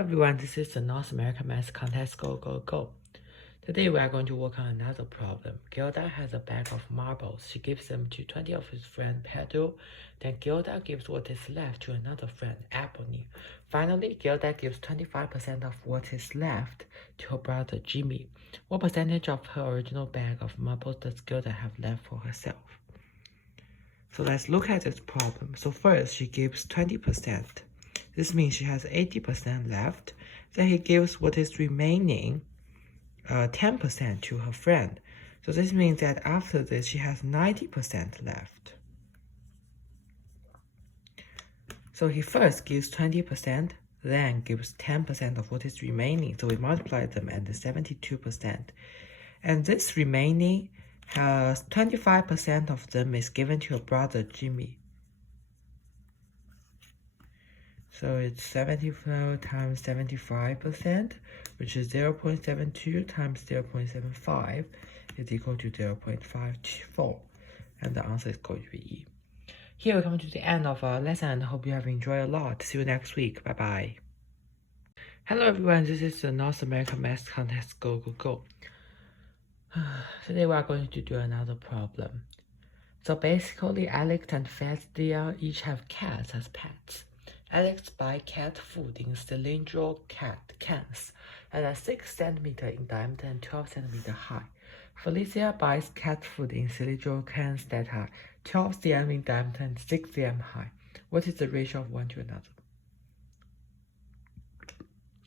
everyone, this is the North American Math Contest Go Go Go. Today we are going to work on another problem. Gilda has a bag of marbles. She gives them to 20 of his friend Pedro. Then Gilda gives what is left to another friend, Ebony. Finally, Gilda gives 25% of what is left to her brother Jimmy. What percentage of her original bag of marbles does Gilda have left for herself? So let's look at this problem. So first, she gives 20%. This means she has 80% left. Then he gives what is remaining 10% to her friend. So this means that after this, she has 90% left. So he first gives 20%, then gives 10% of what is remaining. So we multiply them and 72%. And this remaining has 25% of them is given to her brother Jimmy. So it's 74 times 75%, which is 0.72 times 0.75 is equal to 0.54. And the answer is going to be E. Here we come to the end of our lesson and hope you have enjoyed a lot. See you next week. Bye-bye. Hello everyone, this is the North American Math Contest Go Go Go. Today we are going to do another problem. So basically, Alex and Festia each have cats as pets. Alex buys cat food in cylindrical cat cans that are 6 cm in diameter and 12 cm high. Felicia buys cat food in cylindrical cans that are 12 cm in diameter and 6 cm high. What is the ratio of one to another?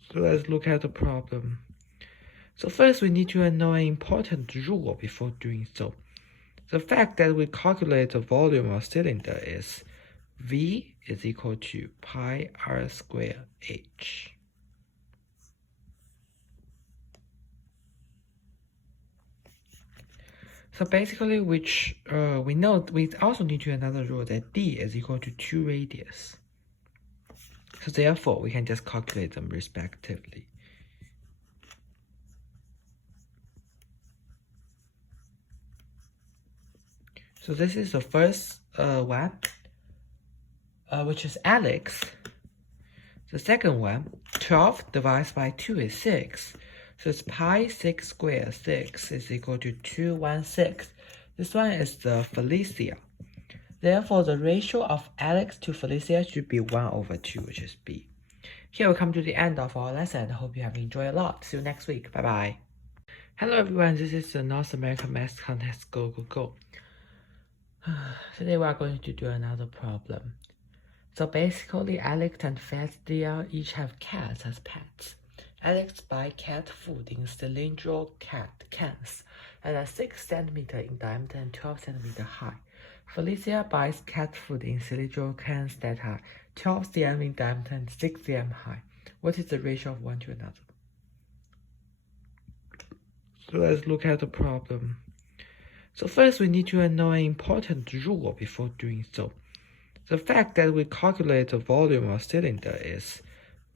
So let's look at the problem. So first we need to know an important rule before doing so. The fact that we calculate the volume of cylinder is V is equal to pi r squared h. So basically, we also need to another rule that D is equal to 2 radius. So therefore, we can just calculate them respectively. So this is the first one, which is Alex. The second one, 12 divided by 2 is 6. So it's pi 6 squared 6 is equal to 216. This one is the Felicia. Therefore, the ratio of Alex to Felicia should be 1/2, which is B. Here we come to the end of our lesson. I hope you have enjoyed a lot. See you next week. Bye-bye. Hello everyone, this is the North American Math Contest Go Go Go. Today we are going to do another problem. So basically, Alex and Festia each have cats as pets. Alex buys cat food in cylindrical cat cans that are 6 cm in diameter and 12 cm high. Felicia buys cat food in cylindrical cans that are 12 cm in diameter and 6 cm high. What is the ratio of one to another? So let's look at the problem. So first we need to know an important rule before doing so. The fact that we calculate the volume of cylinder is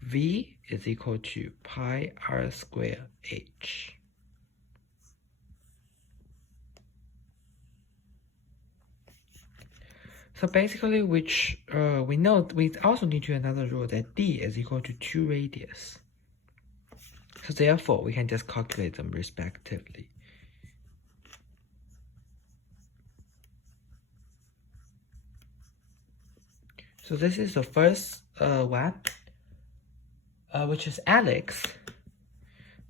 V is equal to pi r squared h. So basically, we also need to another rule that D is equal to 2 radius. So therefore, we can just calculate them respectively. So this is the first one, which is Alex.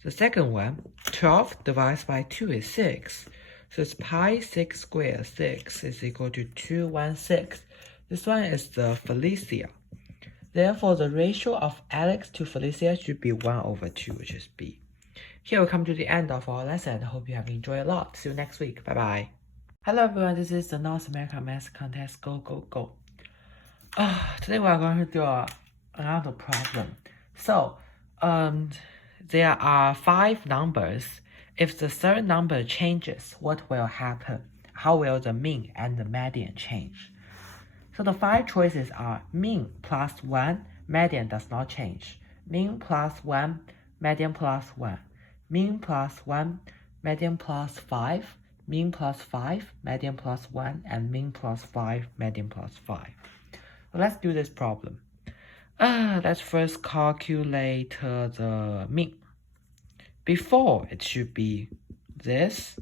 The second one, 12 divided by 2 is 6. So it's pi 6 squared 6 is equal to 216. This one is the Felicia. Therefore, the ratio of Alex to Felicia should be 1/2, which is B. Here we come to the end of our lesson. I hope you have enjoyed a lot. See you next week. Bye-bye. Hello everyone, this is the North American Math Contest Go Go Go. Today we are going to do another problem. So, there are 5 numbers. If the third number changes, what will happen? How will the mean and the median change? So the 5 choices are mean plus 1, median does not change. Mean plus 1, median plus 1. Mean plus 1, median plus 5. Mean plus 5, median plus 1. And mean plus 5, median plus 5. Let's do this problem. Let's first calculate the mean. Before, it should be this,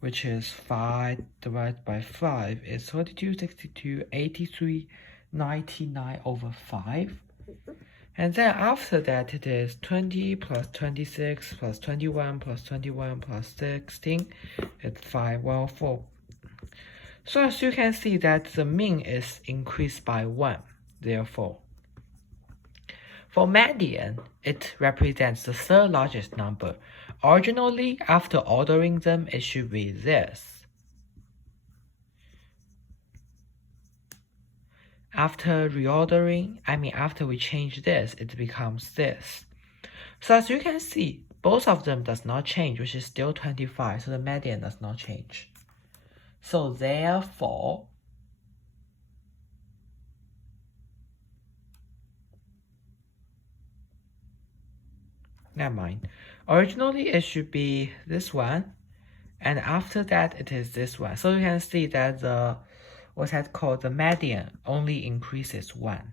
which is 5 divided by 5 is 42, 62, 83, 99 over 5. And then after that, it is 20 plus 26 plus 21 plus 21 plus 16. It's 514. So as you can see that the mean is increased by 1. Therefore, for median, it represents the third largest number. Originally, after ordering them, it should be this. After reordering, after we change this, it becomes this. So as you can see, both of them does not change, which is still 25, so the median does not change. So therefore, never mind. Originally, it should be this one, and after that, it is this one. So you can see that what's that called, the median only increases 1.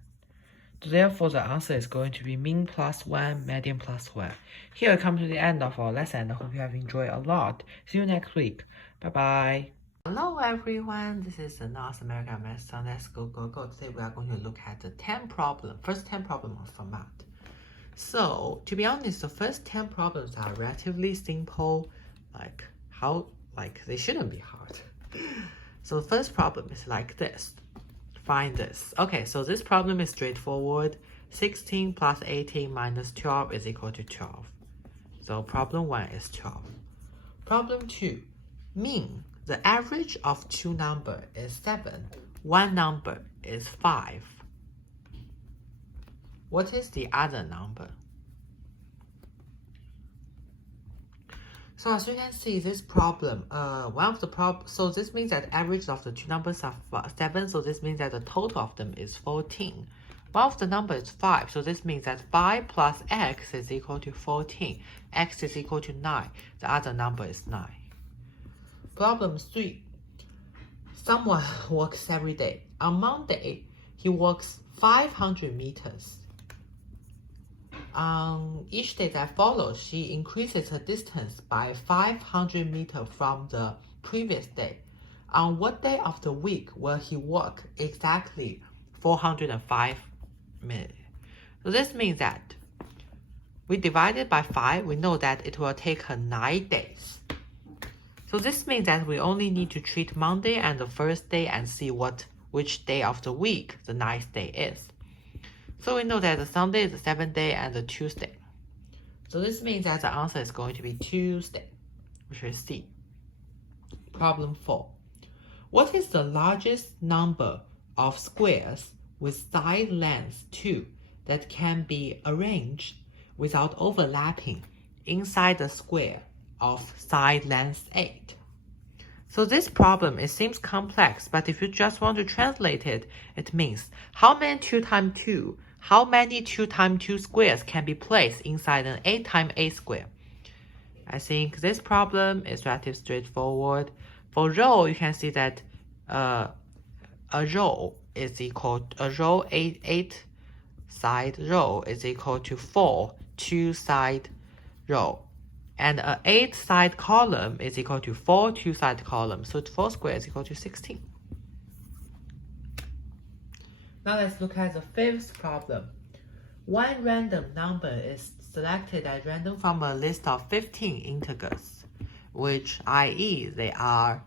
So therefore, the answer is going to be mean plus 1, median plus 1. Here we come to the end of our lesson. I hope you have enjoyed a lot. See you next week. Bye-bye. Hello everyone, this is the North American Math Song. Let's go. Today we are going to look at the 10 problem, first 10 problem of format. So to be honest, the first 10 problems are relatively simple, they shouldn't be hard. So the first problem is like this. Find this. Okay, so this problem is straightforward. 16 plus 18 minus 12 is equal to 12. So problem 1 is 12. Problem 2, mean. The average of two numbers is 7. One number is 5. What is the other number? So as you can see, this problem, so this means that average of the two numbers are 7, so this means that the total of them is 14. One of the number is 5, so this means that 5 plus x is equal to 14. X is equal to 9. The other number is 9. Problem 3. Someone walks every day. On Monday, he walks 500 meters. On each day that follows, she increases her distance by 500 meters from the previous day. On what day of the week will he walk exactly 405 minutes? So this means that we divide it by 5. We know that it will take her 9 days. So this means that we only need to treat Monday and the first day and see which day of the week the 9th day is. So we know that the Sunday is the 7th day and the Tuesday. So this means that the answer is going to be Tuesday, which is C. Problem 4. What is the largest number of squares with side length 2 that can be arranged without overlapping inside the square of side length 8? So this problem, it seems complex, but if you just want to translate it, it means how many 2 times 2 squares can be placed inside an 8 times 8 square? I think this problem is relatively straightforward. For row, you can see that a row 8 side row is equal to 4 2 side row. And an 8 side column is equal to 4 2 side columns. So 4 squared is equal to 16. Now let's look at the fifth problem. One random number is selected at random from a list of 15 integers, which i.e. they are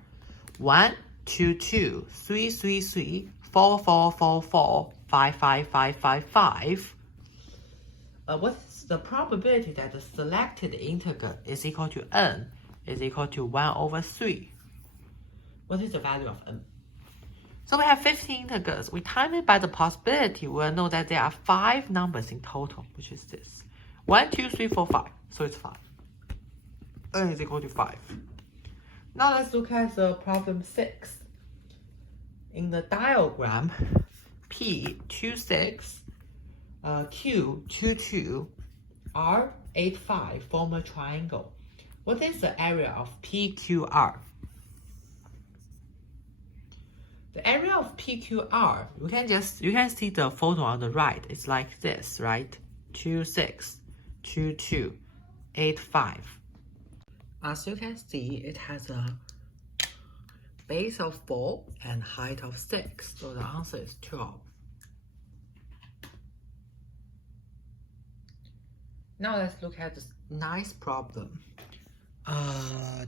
1 2 2 3 3 3 4 4 4 4 5 5 5 5 5. What's the probability that the selected integer is equal to n is equal to 1 over 3? What is the value of n? So we have 15 integers. We time it by the possibility. We'll know that there are 5 numbers in total, which is this. 1, 2, 3, 4, 5. So it's 5. N is equal to 5. Now let's look at the problem 6. In the diagram, P26, Q22, R85 form a triangle. What is the area of PQR? The area of PQR, you can see the photo on the right. It's like this, right? 2, 6, 2, 2, 8, 5. As you can see, it has a base of 4 and height of 6. So the answer is 12. Now let's look at this nice problem.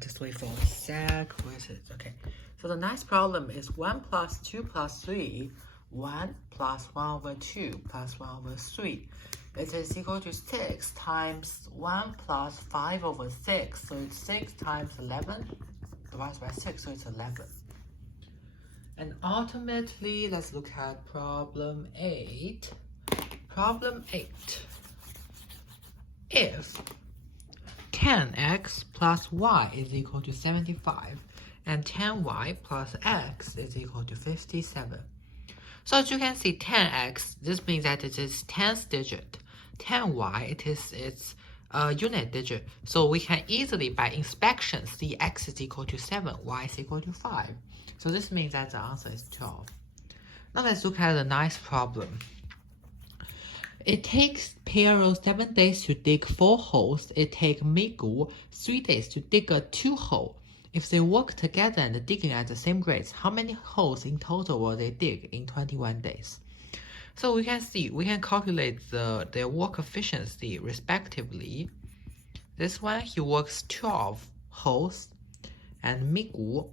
Just wait for a sec. Where is it? Okay. So the nice problem is 1 plus 2 plus 3, 1 plus 1 over 2 plus 1 over 3. It is equal to 6 times 1 plus 5 over 6. So it's 6 times 11 divided by 6. So it's 11. And ultimately, let's look at problem 8. Problem 8. If 10x plus y is equal to 75 and 10y plus x is equal to 57. So as you can see, 10x, this means that it is 10th digit. 10y, it's a unit digit. So we can easily, by inspection, see x is equal to 7, y is equal to 5. So this means that the answer is 12. Now let's look at the nice problem. It takes Piero 7 days to dig 4 holes. It takes Migu 3 days to dig a 2 hole. If they work together and digging at the same rates, how many holes in total will they dig in 21 days? So we can see, we can calculate their work efficiency respectively. This one, he works 12 holes, and Migu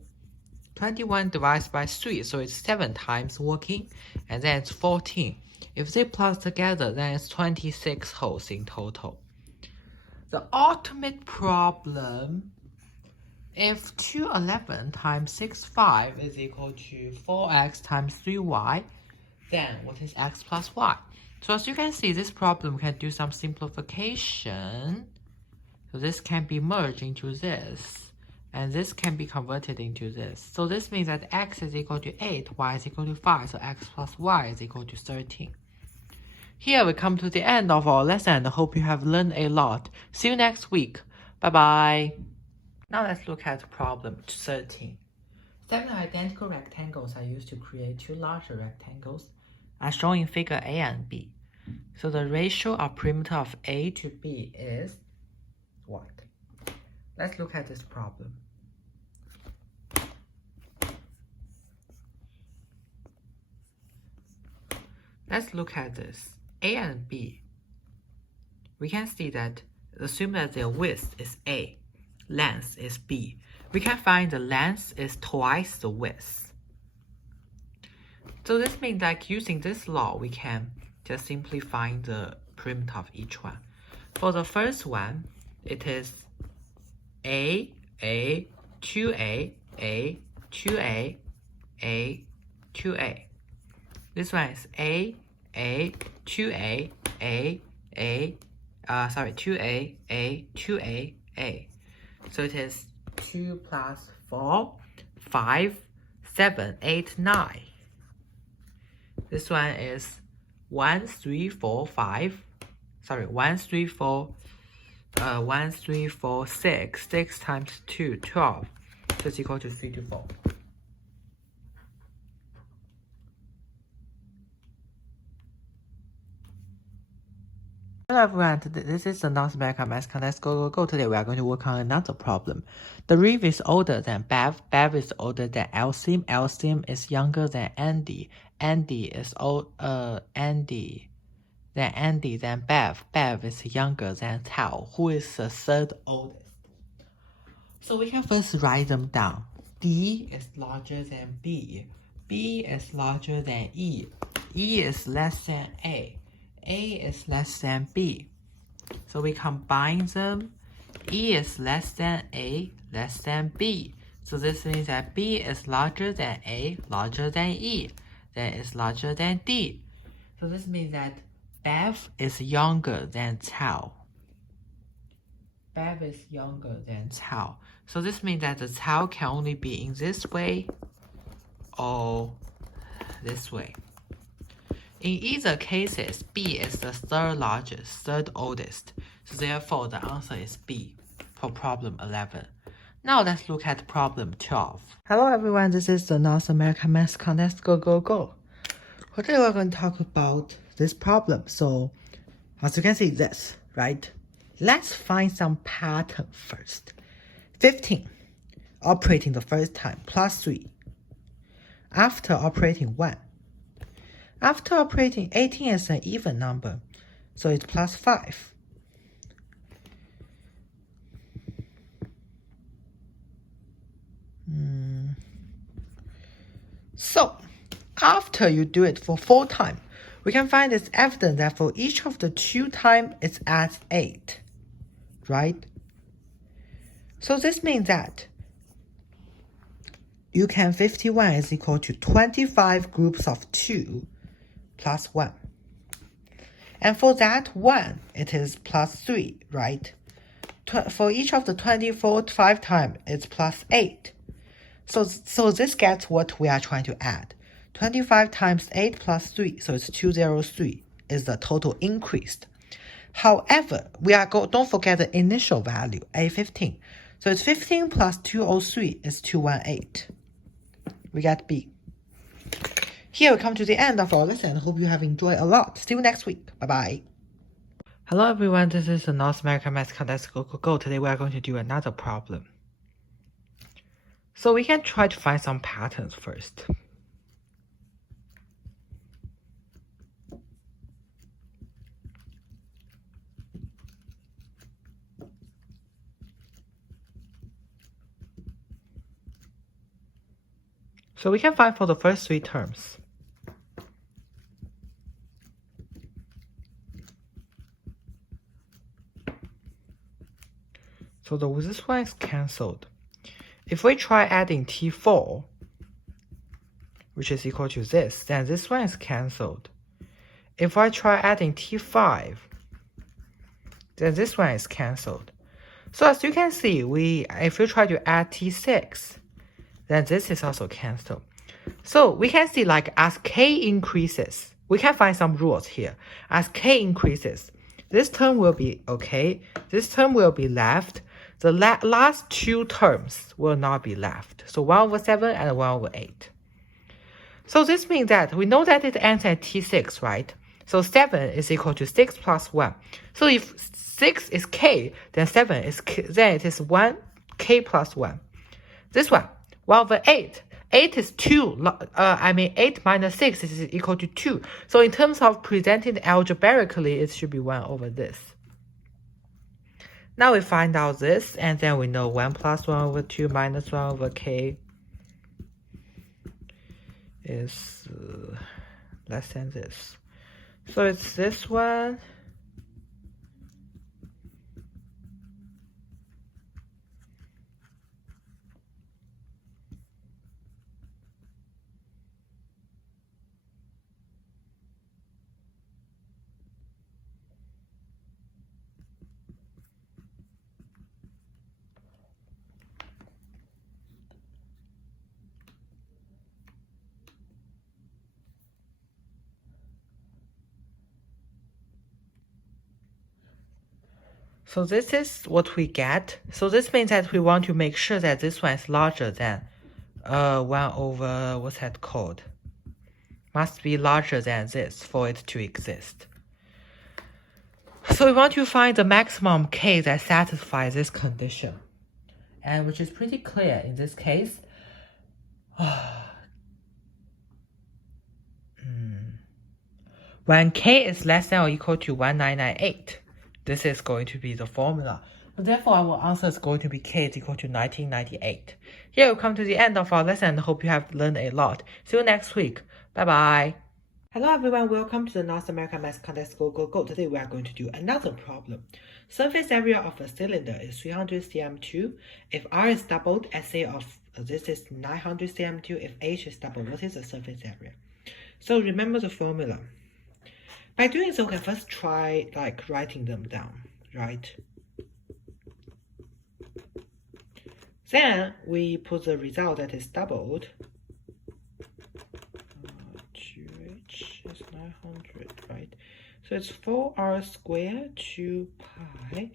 21 divided by 3, so it's 7 times working, and then it's 14. If they plus together, then it's 26 holes in total. The ultimate problem, if 211 times 65 is equal to 4x times 3y, then what is x plus y? So as you can see, this problem can do some simplification. So this can be merged into this, and this can be converted into this. So this means that x is equal to 8, y is equal to 5, so x plus y is equal to 13. Here we come to the end of our lesson. I hope you have learned a lot. See you next week. Bye-bye. Now let's look at problem 13. 7 identical rectangles are used to create 2 larger rectangles, as shown in figure A and B. So the ratio of perimeter of A to B is what? Let's look at this problem. Let's look at this. A and B. We can see that, assume that their width is A, length is B. We can find the length is twice the width. So this means that using this law, we can just simply find the perimeter of each one. For the first one, it is A, 2A, 2A, 2A. This one is A, 2A, 2A, 2A. So it is 2 plus 4, 5, 7, 8, 9. This one is 1, 3, 4, 5. Sorry, 1, 3, 4, 6. 6 times 2, 12. So it's equal to 3 to 4. Hello everyone, this is the North American Math Class. Let's go. Today we are going to work on another problem. The Reeve is older than Bev. Bev is older than Elsim. Elsim is younger than Andy. Andy is than Bev. Bev is younger than Tao. Who is the third oldest? So we can first write them down. D is larger than B. B is larger than E. E is less than A. A is less than B. So we combine them. E is less than A, less than B. So this means that B is larger than A, larger than E. Then it's larger than D. So this means that Bev is younger than Tao. Bev is younger than Tao. So this means that the Tao can only be in this way or this way. In either cases, B is the third largest, third oldest. So therefore, the answer is B for problem 11. Now let's look at problem 12. Hello everyone, this is the North American Math Contest Go. Today we're going to talk about this problem. So as you can see this, right? Let's find some pattern first. 15 operating the first time plus 3. After operating 1. After operating 18 is an even number, so it's plus 5. So, after you do it for 4 times, we can find it's evident that for each of the 2 times, it's at 8, right? So this means that you can 51 is equal to 25 groups of 2 plus 1. And for that 1, it is plus 3, right? For each of the 24 5 times, it's plus 8. So this gets what we are trying to add. 25 times 8 plus 3, so it's 203 is the total increased. However, don't forget the initial value, A15. So it's 15 plus 203 is 218. We get B. Here we come to the end of our lesson. I hope you have enjoyed a lot. See you next week. Bye-bye. Hello everyone, this is the North American Math Contest Go. Today we are going to do another problem. So we can try to find some patterns first. So we can find for the first 3 terms. So this one is cancelled. If we try adding T4, which is equal to this, then this one is cancelled. If I try adding T5, then this one is cancelled. So as you can see, if we try to add T6, then this is also cancelled. So we can see like as k increases, we can find some rules here. As k increases, this term will be okay, this term will be left. The last 2 terms will not be left. So 1 over 7 and 1 over 8. So this means that we know that it ends at T6, right? So 7 is equal to 6 plus 1. So if 6 is k, then 7 is k, then it is 1 k plus 1. This one, 1 over 8. 8 is 2. 8 minus 6 is equal to 2. So in terms of presenting algebraically, it should be 1 over this. Now we find out this, and then we know 1 plus 1 over 2 minus 1 over k is less than this. So it's this one. So this is what we get. So this means that we want to make sure that this one is larger than 1 over, what's that called? Must be larger than this for it to exist. So we want to find the maximum k that satisfies this condition. And which is pretty clear in this case. When k is less than or equal to 1998. This is going to be the formula. Therefore, our answer is going to be k is equal to 1998. Here we come to the end of our lesson. Hope you have learned a lot. See you next week. Bye-bye. Hello everyone, welcome to the North American Math Contest Go. Today we are going to do another problem. Surface area of a cylinder is 300 cm2. If R is doubled, SA of this is 900 cm2. If H is doubled, what is the surface area? So remember the formula. By doing so, we can first try like writing them down, right? Then we put the result that is doubled. 2h is 900, right? So it's 4r squared 2 pi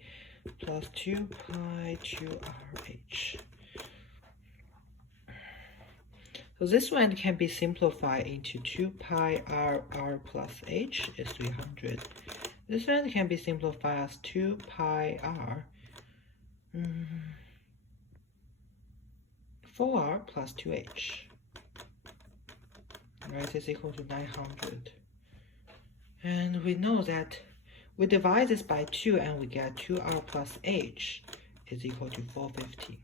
plus 2 pi 2rh. So this one can be simplified into 2 pi r plus h is 300. This one can be simplified as 2 pi r 4r plus 2h. Right, is equal to 900. And we know that we divide this by 2 and we get 2r plus h is equal to 450.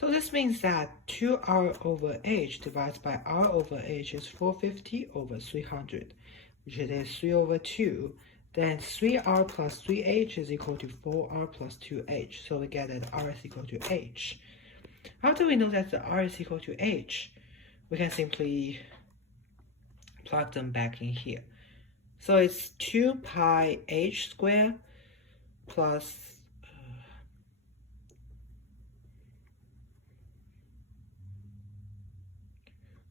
So this means that 2r over h divided by r over h is 450 over 300, which is 3 over 2. Then 3r plus 3h is equal to 4r plus 2h. So we get that r is equal to h. After we know that the r is equal to h, we can simply plug them back in here. So it's 2 pi h squared plus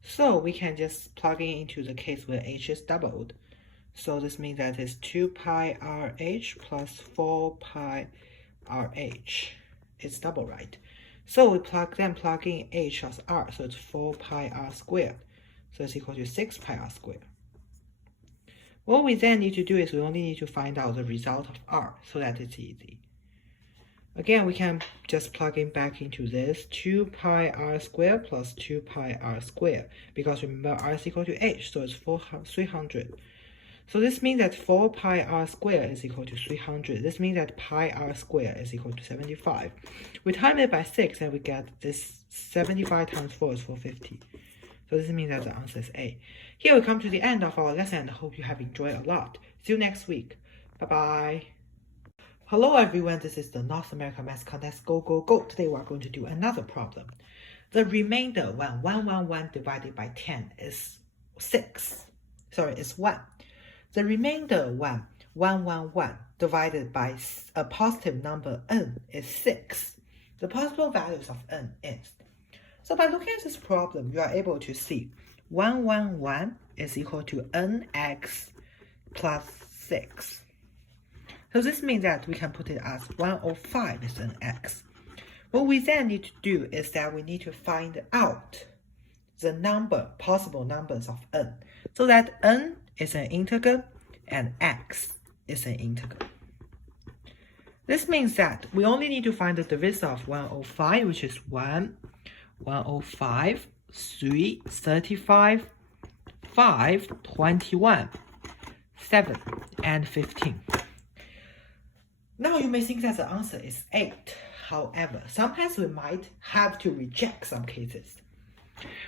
so we can just plug it into the case where h is doubled. So this means that it's 2 pi rh plus 4 pi rh. It's double, right? So we plug in h as r, so it's 4 pi r squared. So it's equal to 6 pi r squared. What we then need to do is we only need to find out the result of r, so that it's easy. Again, we can just plug in back into this 2 pi r squared plus 2 pi r squared, because remember r is equal to h, so it's 300. So this means that 4 pi r squared is equal to 300. This means that pi r squared is equal to 75. We times it by 6 and we get this 75 times 4 is 450. So this means that the answer is A. Here we come to the end of our lesson and I hope you have enjoyed a lot. See you next week. Bye-bye. Hello everyone, this is the North American Math Contest Go Go Go. Today we are going to do another problem. The remainder when 111 divided by 10 is 1. The remainder when 111 divided by a positive number n is 6. The possible values of n is. So by looking at this problem, you are able to see 111 is equal to nx plus 6. So this means that we can put it as 105 is nx. What we then need to do is that we need to find out the possible numbers of n, so that n is an integer and x is an integer. This means that we only need to find the divisor of 105, which is 1, 105, 3, 35, 5, 21, 7, and 15. Now you may think that the answer is 8. However, sometimes we might have to reject some cases.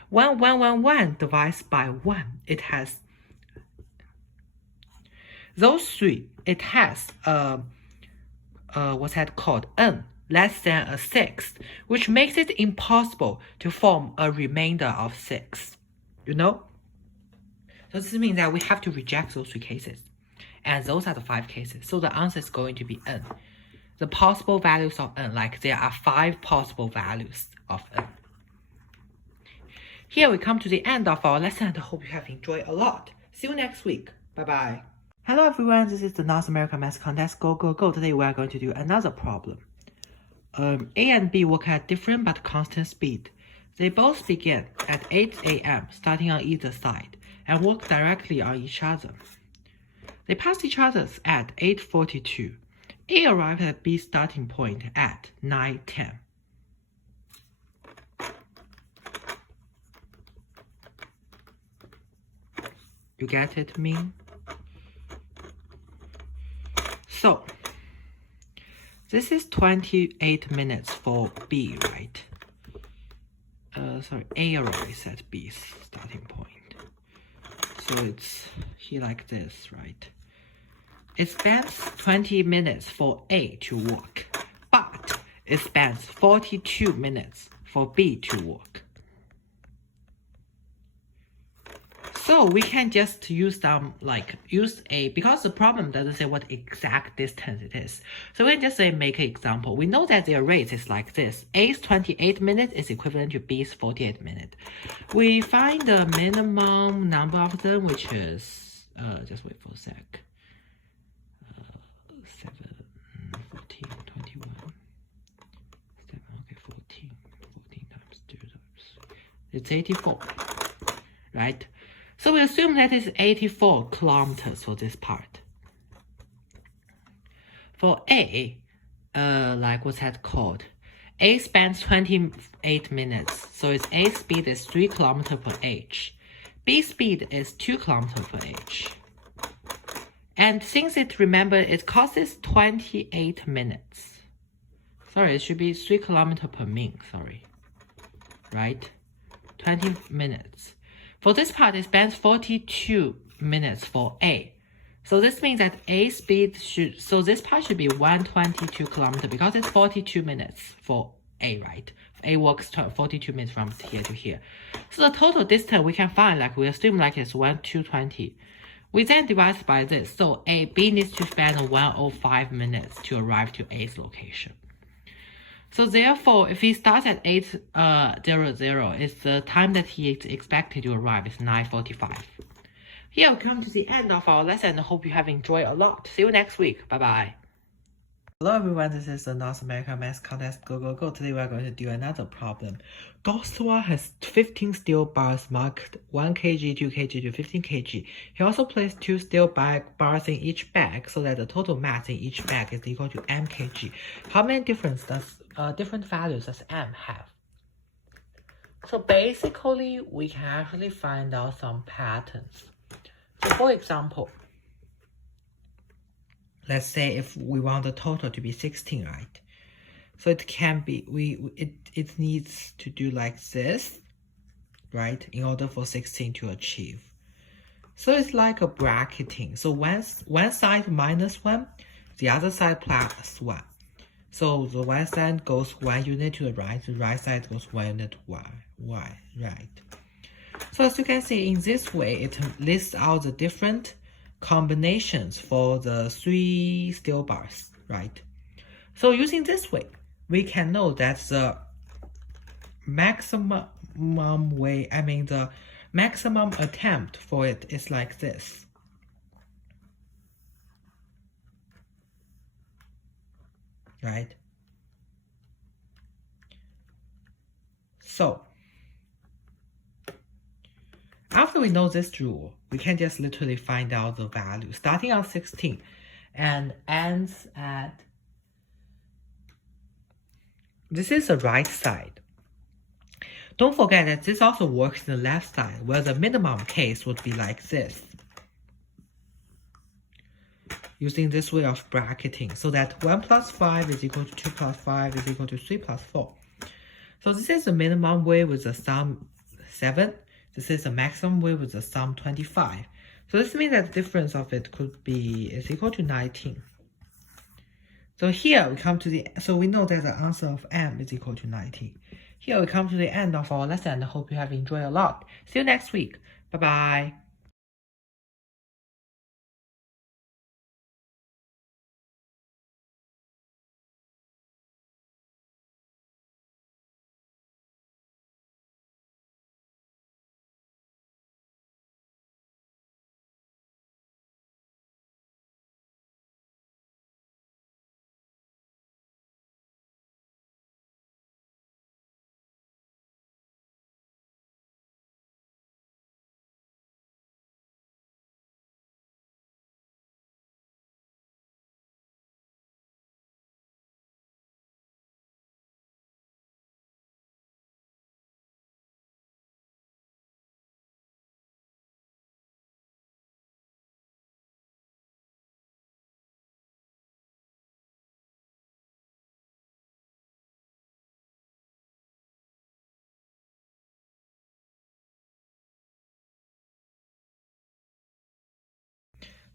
When 111 divides by 1, it has those 3. It has what's that called, n less than a 6, which makes it impossible to form a remainder of 6. You know? So this means that we have to reject those 3 cases. And those are the 5 cases. So the answer is going to be n. The possible values of n, like there are 5 possible values of n. Here we come to the end of our lesson and I hope you have enjoyed a lot. See you next week. Bye-bye. Hello everyone, this is the North American Math Contest Go Go Go. Today we are going to do another problem. A and B work at different but constant speed. They both begin at 8 a.m. starting on either side and work directly on each other. They passed each other at 8:42. A arrived at B's starting point at 9:10. You get it, mean? So, this is 28 minutes for B, right? A arrives at B's starting point. So it's here like this, right? It spends 20 minutes for A to walk, but it spends 42 minutes for B to walk. So we can just use A, because the problem doesn't say what exact distance it is. So we can just say make an example. We know that their rate is like this. A's 28 minutes is equivalent to B's 48 minutes. We find the minimum number of them, which is, just wait for a sec. 7, 14, 21, 7, okay, 14 times It's 84, right? So we assume that it's 84 kilometers for this part. For A, like what's that called? A spends 28 minutes, so its A speed is 3 kilometers per h. B speed is 2 kilometers per h. And since it costs 28 minutes. Sorry, it should be 3 kilometers per min, sorry. Right? 20 minutes. For this part, it spends 42 minutes for A. So this means that A speed so this part should be 122 kilometers because it's 42 minutes for A, right? A walks 42 minutes from here to here. So the total distance we can find, like we assume like it's 220. We then divide by this. So B needs to spend 105 minutes to arrive to A's location. So therefore, if he starts at 8:00, it's the time that he is expected to arrive is 9:45. Here we come to the end of our lesson. I hope you have enjoyed a lot. See you next week. Bye-bye. Hello everyone, this is the North American Math Contest Go Go Go. Today we are going to do another problem. Ghost 1 has 15 steel bars marked 1 kg, 2 kg to 15 kg. He also placed 2 steel bars in each bag so that the total mass in each bag is equal to m kg. How many different values does m have? So basically, we can actually find out some patterns. So for example, let's say if we want the total to be 16, right? So it can be, it needs to do like this, right? In order for 16 to achieve. So it's like a bracketing. So one side -1, the other side +1. So the one side goes 1 unit to the right side goes 1 unit to y, right? So as you can see, in this way, it lists out the different combinations for the 3 steel bars, right? So using this way, we can know that the maximum the maximum attempt for it is like this. Right? So after we know this rule, we can just literally find out the value starting at 16 and ends at, this is the right side. Don't forget that this also works in the left side, where the minimum case would be like this. Using this way of bracketing, so that 1 plus 5 is equal to 2 plus 5 is equal to 3 plus 4. So this is the minimum way with the sum 7. This is the maximum way with the sum 25. So this means that the difference of it is equal to 19. So here we come to so we know that the answer of m is equal to 19. Here we come to the end of our lesson. I hope you have enjoyed a lot. See you next week. Bye-bye.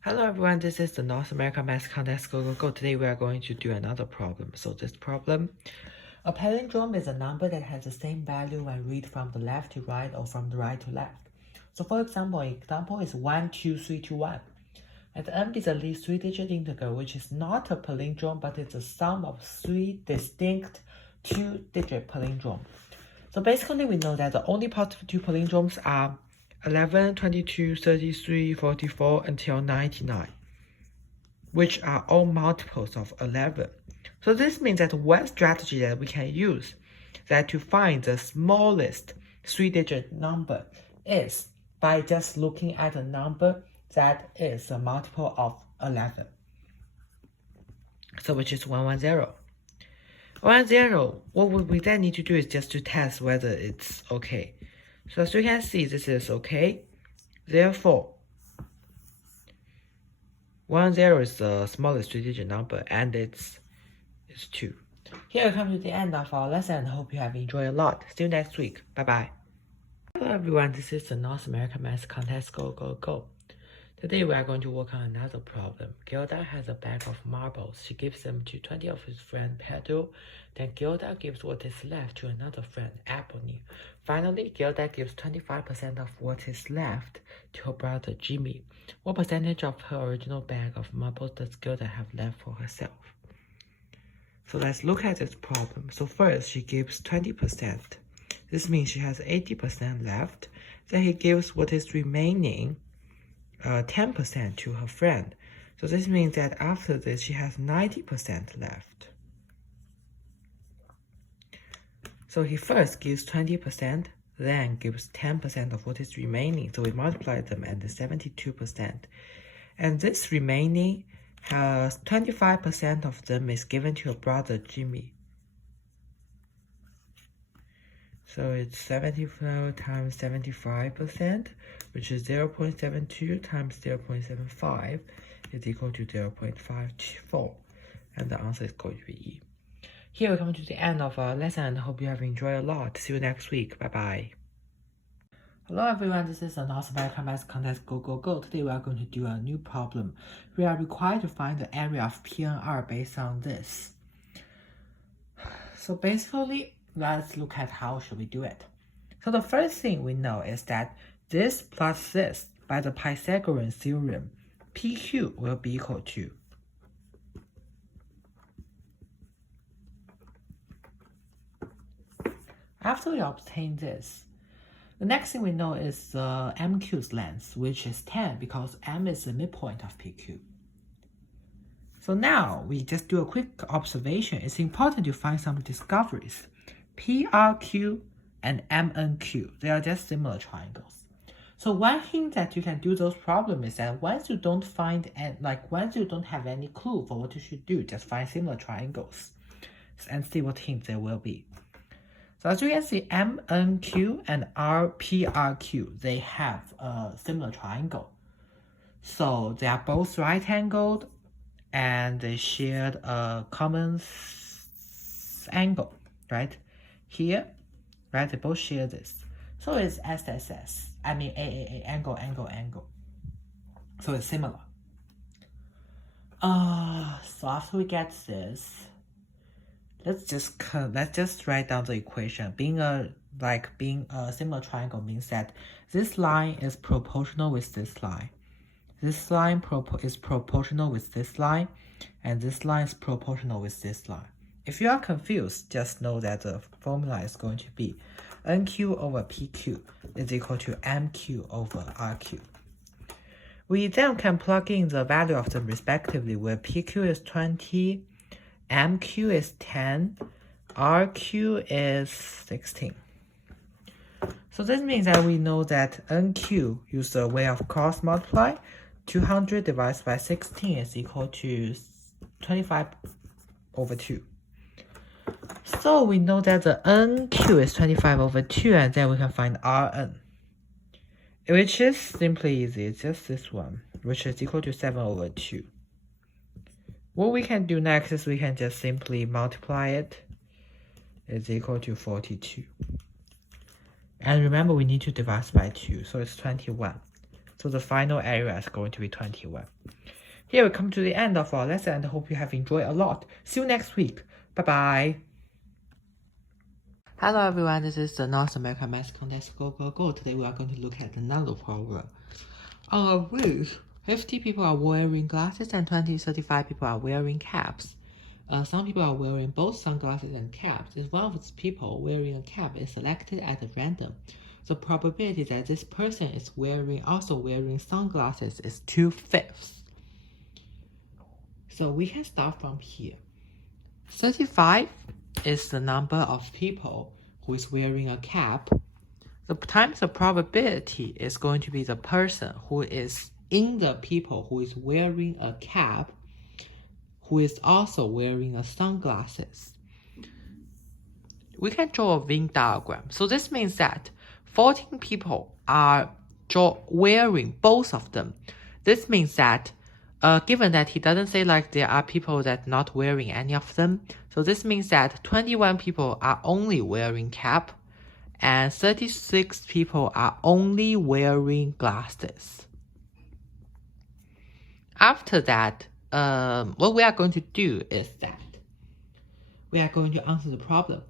Hello everyone, this is the North American Math Contest Go Go Go. Today we are going to do another problem. So this problem, a palindrome is a number that has the same value when read from the left to right or from the right to left. So for example is 12321. And m is a least 3-digit integer, which is not a palindrome, but it's a sum of 3 distinct 2-digit palindromes. So basically we know that the only positive 2 palindromes are 11, 22, 33, 44 until 99, which are all multiples of 11. So this means that one strategy that we can use is that to find the smallest three-digit number is by just looking at a number that is a multiple of 11. So which is 110. 110, what we then need to do is just to test whether it's okay. So as you can see, this is okay. Therefore, 10 is the smallest three-digit number, and it's 2. Here we come to the end of our lesson. Hope you have enjoyed a lot. See you next week. Bye-bye. Hello everyone, this is the North American Math Contest Go Go Go. Today we are going to work on another problem. Gilda has a bag of marbles. She gives them to 20 of his friend Pedro. Then Gilda gives what is left to another friend, Ebony. Finally, Gilda gives 25% of what is left to her brother Jimmy. What percentage of her original bag of marbles does Gilda have left for herself? So let's look at this problem. So first, she gives 20%. This means she has 80% left. Then he gives what is remaining 10% to her friend. So this means that after this, she has 90% left. So he first gives 20%, then gives 10% of what is remaining. So we multiply them and 72%. And this remaining has 25% of them is given to her brother Jimmy. So it's 75 times 75%, which is 0.72 times 0.75 is equal to 0.54. And the answer is going to be E. Here we come to the end of our lesson. I hope you have enjoyed a lot. See you next week. Bye-bye. Hello everyone, this is the North American Math Contest Go Go Go. Today we are going to do a new problem. We are required to find the area of P and R based on this. So basically, let's look at how should we do it. So the first thing we know is that this plus this, by the Pythagorean theorem, PQ will be equal to after we obtain this, the next thing we know is MQ's length, which is 10 because M is the midpoint of PQ. So now we just do a quick observation. It's important to find some discoveries. PRQ and MNQ, they are just similar triangles. So one hint that you can do those problems is that once you don't have any clue for what you should do, just find similar triangles and see what hints there will be. So as you can see, MNQ and RPRQ, they have a similar triangle. So they are both right-angled and they share a common angle, right? Here, right, they both share this. So it's SSS, I mean AAA, angle, angle, angle. So it's similar. So after we get this, let's just write down the equation. Being a similar triangle means that this line is proportional with this line. This line is proportional with this line, and this line is proportional with this line. If you are confused, just know that the formula is going to be NQ over PQ is equal to MQ over RQ. We then can plug in the value of them respectively, where PQ is 20, MQ is 10, RQ is 16. So this means that we know that NQ, use the way of cross multiply, 200 divided by 16 is equal to 25 over 2. So we know that the NQ is 25 over 2, and then we can find Rn, which is simply easy. It's just this one, which is equal to 7 over 2. What we can do next is we can just simply multiply it. It's equal to 42. And remember, we need to divide by 2, so it's 21. So the final area is going to be 21. Here we come to the end of our lesson, and I hope you have enjoyed a lot. See you next week. Bye-bye. Hello everyone, this is the North American Math Contest Go Go Go. Today we are going to look at another problem. On a roof, 50 people are wearing glasses and 35 people are wearing caps. Some people are wearing both sunglasses and caps. If one of these people wearing a cap is selected at random, the probability that this person is also wearing sunglasses is 2/5. So we can start from here. 35 is the number of people who is wearing a cap. the times the probability is going to be the person who is in the people who is wearing a cap, who is also wearing a sunglasses. We can draw a Venn diagram. So this means that 14 people are wearing both of them. This means that given that he doesn't say like there are people that not wearing any of them, so this means that 21 people are only wearing cap and 36 people are only wearing glasses. After that, what we are going to do is that we are going to answer the problem.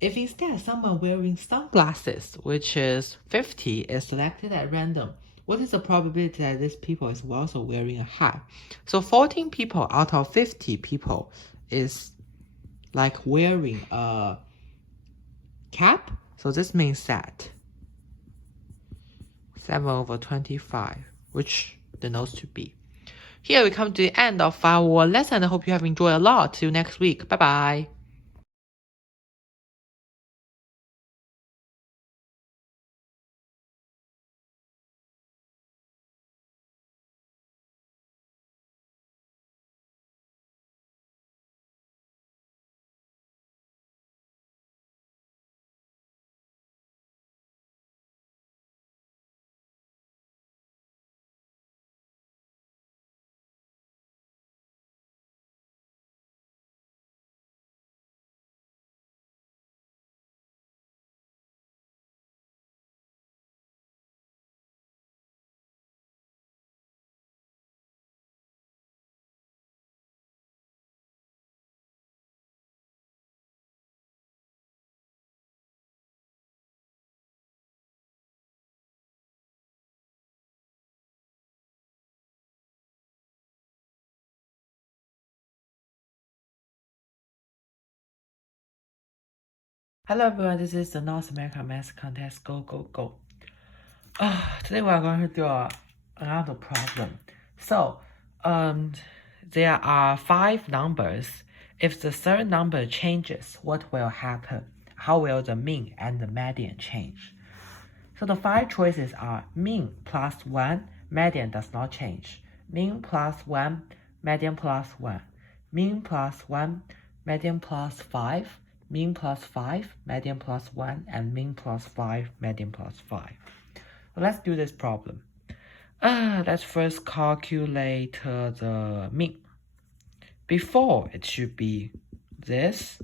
If instead someone wearing sunglasses, which is 50, is selected at random, what is the probability that this people is also wearing a hat? So 14 people out of 50 people is like wearing a cap. So this means that 7/25, which denotes to be. Here we come to the end of our lesson. I hope you have enjoyed a lot. See you next week. Bye bye. Hello everyone, this is the North American Math Contest. Go, go, go. Today we are going to do another problem. So, there are 5 numbers. If the third number changes, what will happen? How will the mean and the median change? So the 5 choices are mean plus 1, median does not change. Mean plus 1, median plus 1. Mean plus 1, median plus 5. Mean plus 5, median plus 1, and mean plus 5, median plus 5. So let's do this problem. Let's first calculate the mean. Before, it should be this,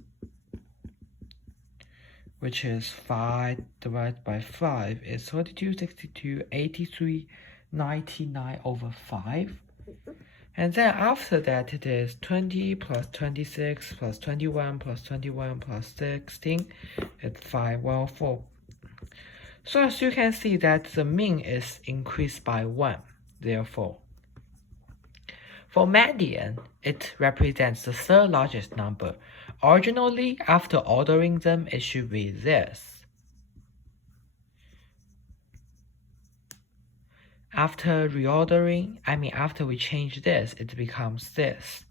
which is 5 divided by 5 is 42, 62, 83, 99 over 5. And then after that, it is 20 plus 26 plus 21 plus 21 plus 16. It's 514. So as you can see that the mean is increased by 1. Therefore, for median, it represents the third largest number. Originally, after ordering them, it should be this. After reordering, after we change this, it becomes this.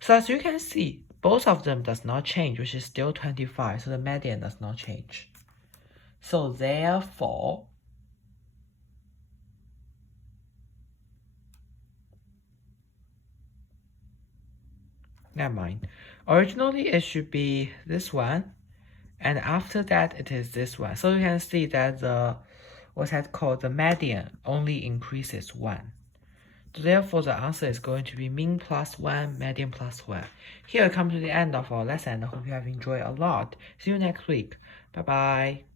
So as you can see, both of them does not change, which is still 25, so the median does not change. So therefore, never mind. Originally, it should be this one, and after that, it is this one. So you can see that what's that called, the median only increases 1. So therefore, the answer is going to be mean plus 1, median plus 1. Here we come to the end of our lesson. I hope you have enjoyed a lot. See you next week. Bye-bye.